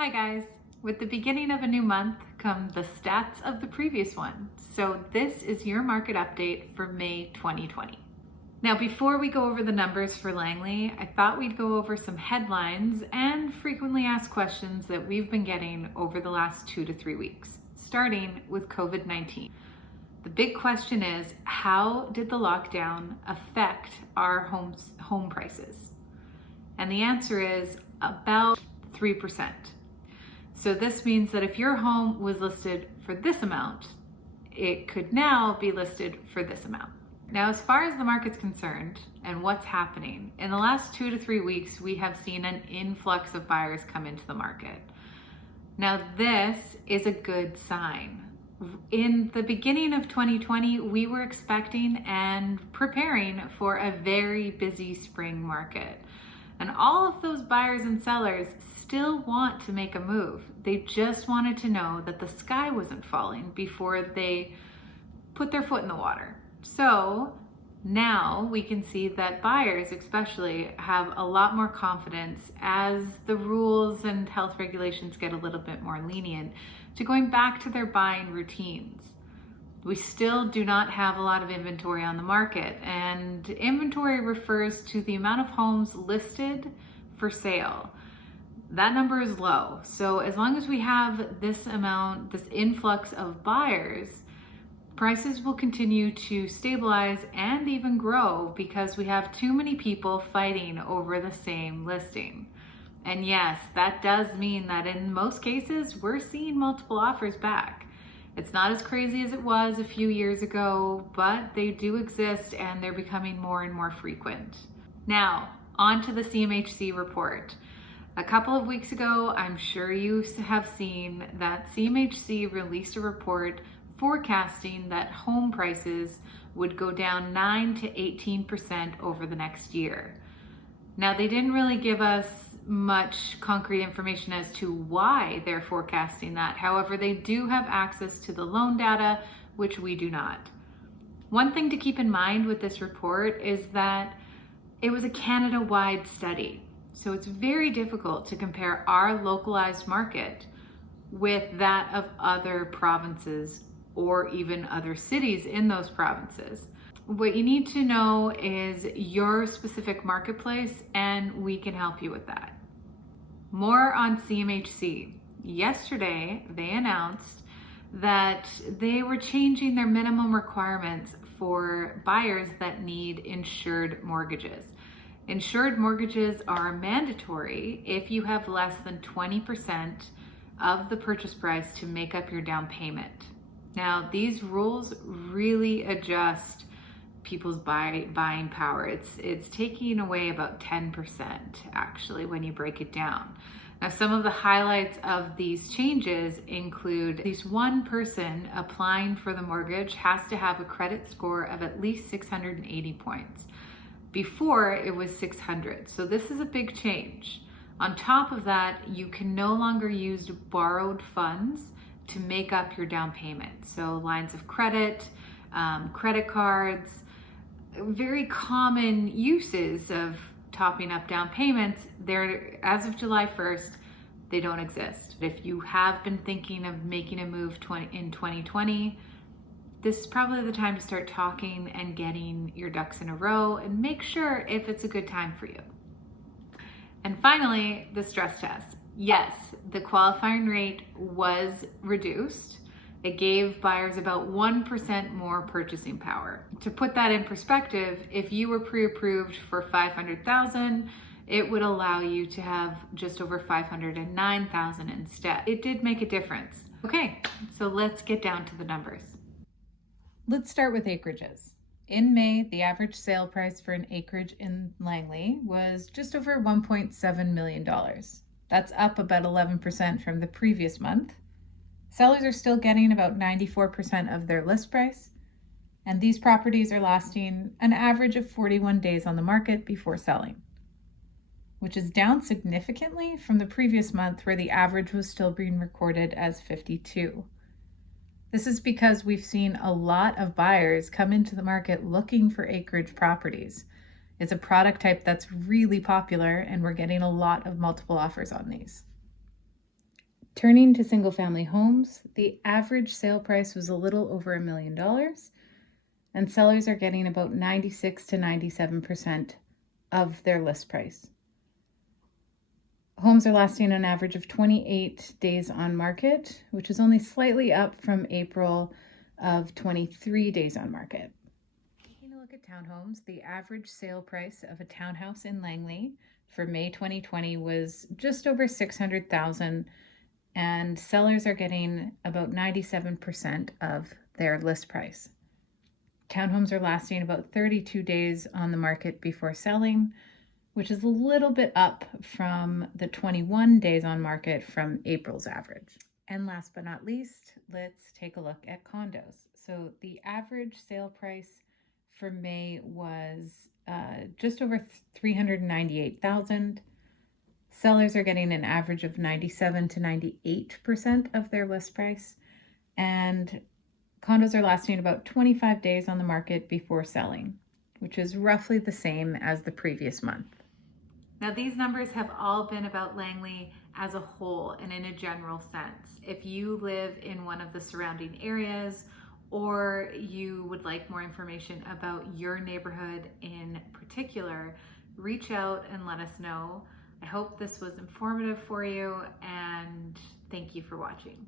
Hi guys! With the beginning of a new month come the stats of the previous one. So this is your market update for May 2020. Now before we go over the numbers for Langley, I thought we'd go over some headlines and frequently asked questions that we've been getting over the last 2 to 3 weeks, starting with COVID-19. The big question is, how did the lockdown affect our home prices? And the answer is about 3%. So this means that if your home was listed for this amount, it could now be listed for this amount. Now, as far as the market's concerned and what's happening, in the last 2 to 3 weeks, we have seen an influx of buyers come into the market. Now, this is a good sign. In the beginning of 2020, we were expecting and preparing for a very busy spring market. And all of those buyers and sellers still want to make a move. They just wanted to know that the sky wasn't falling before they put their foot in the water. So now we can see that buyers especially have a lot more confidence as the rules and health regulations get a little bit more lenient to going back to their buying routines. We still do not have a lot of inventory on the market, and inventory refers to the amount of homes listed for sale. That number is low. So as long as we have this influx of buyers, prices will continue to stabilize and even grow because we have too many people fighting over the same listing. And yes, that does mean that in most cases, we're seeing multiple offers back. It's not as crazy as it was a few years ago, but they do exist and they're becoming more and more frequent. Now, on to the CMHC report. A couple of weeks ago, I'm sure you have seen that CMHC released a report forecasting that home prices would go down 9 to 18% over the next year. Now, they didn't really give us much concrete information as to why they're forecasting that. However, they do have access to the loan data, which we do not. One thing to keep in mind with this report is that it was a Canada-wide study. So it's very difficult to compare our localized market with that of other provinces or even other cities in those provinces. What you need to know is your specific marketplace, and we can help you with that. More on CMHC. Yesterday, they announced that they were changing their minimum requirements for buyers that need insured mortgages. Insured mortgages are mandatory if you have less than 20% of the purchase price to make up your down payment. Now, these rules really adjust people's buying power. It's taking away about 10% actually when you break it down. Now, some of the highlights of these changes include at least one person applying for the mortgage has to have a credit score of at least 680 points. Before it was 600, so this is a big change. On top of that, you can no longer use borrowed funds to make up your down payment. So lines of credit, credit cards, very common uses of topping up down payments, as of July 1st, they don't exist. If you have been thinking of making a move in 2020, this is probably the time to start talking and getting your ducks in a row and make sure if it's a good time for you. And finally, the stress test. Yes, the qualifying rate was reduced. It gave buyers about 1% more purchasing power. To put that in perspective, if you were pre-approved for $500,000, it would allow you to have just over $509,000 instead. It did make a difference. Okay, so let's get down to the numbers. Let's start with acreages. In May, the average sale price for an acreage in Langley was just over $1.7 million. That's up about 11% from the previous month. Sellers are still getting about 94% of their list price, and these properties are lasting an average of 41 days on the market before selling, which is down significantly from the previous month where the average was still being recorded as 52. This is because we've seen a lot of buyers come into the market looking for acreage properties. It's a product type that's really popular, and we're getting a lot of multiple offers on these. Turning to single family homes, the average sale price was a little over $1 million, and sellers are getting about 96 to 97% of their list price. Homes are lasting an average of 28 days on market, which is only slightly up from April of 23 days on market. Taking a look at townhomes, the average sale price of a townhouse in Langley for May 2020 was just over $600,000, and sellers are getting about 97% of their list price. Townhomes are lasting about 32 days on the market before selling, which is a little bit up from the 21 days on market from April's average. And last but not least, let's take a look at condos. So the average sale price for May was just over $398,000. Sellers are getting an average of 97 to 98% of their list price, and condos are lasting about 25 days on the market before selling, which is roughly the same as the previous month. Now, these numbers have all been about Langley as a whole and in a general sense. If you live in one of the surrounding areas, or you would like more information about your neighborhood in particular, reach out and let us know. I hope this was informative for you, and thank you for watching.